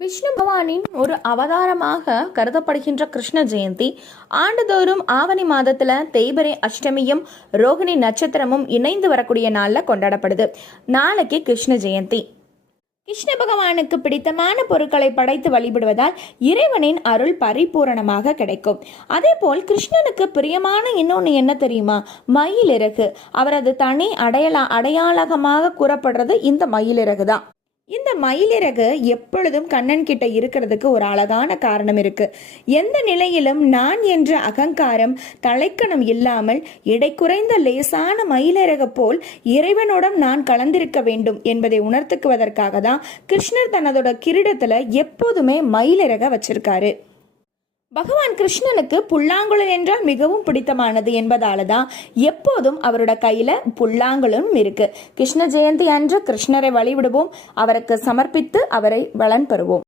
விஷ்ணு பகவானின் ஒரு அவதாரமாக கருதப்படுகின்ற கிருஷ்ண ஜெயந்தி ஆண்டுதோறும் ஆவணி மாதத்துல தேய்பிறை அஷ்டமியும் ரோகிணி நட்சத்திரமும் இணைந்து வரக்கூடிய நாள்ல கொண்டாடப்படுது. நாளைக்கு கிருஷ்ண ஜெயந்தி. கிருஷ்ண பகவானுக்கு பிடித்தமான பொருட்களை படைத்து வழிபடுவதால் இறைவனின் அருள் பரிபூரணமாக கிடைக்கும். அதே போல் கிருஷ்ணனுக்கு பிரியமான இன்னொன்று என்ன தெரியுமா? மயிலிறகு. அவரது தனி அடையாளமாக கூறப்படுறது இந்த மயிலிறகு தான். இந்த மயிலிறகு எப்பொழுதும் கண்ணன் கிட்ட இருக்கிறதுக்கு ஒரு அழகான காரணம் இருக்கு. எந்த நிலையிலும் நான் என்ற அகங்காரம் தலைக்கணம் இல்லாமல் இடை குறைந்த லேசான மயிலிறகு போல் இறைவனுடன் நான் கலந்திருக்க வேண்டும் என்பதை உணர்த்துக்குவதற்காக தான் கிருஷ்ணர் தன்னதோட கிரீடத்துல எப்போதுமே மயிலிறக வச்சிருக்காரு. பகவான் கிருஷ்ணனுக்கு புல்லாங்குழல் என்றால் மிகவும் பிடித்தமானது என்பதால தான் எப்போதும் அவரோட கையில புல்லாங்குழலும் இருக்கு. கிருஷ்ண ஜெயந்தி அன்று கிருஷ்ணரை வழிவிடுவோம், அவருக்கு சமர்ப்பித்து அவரை வளன் பெறுவோம்.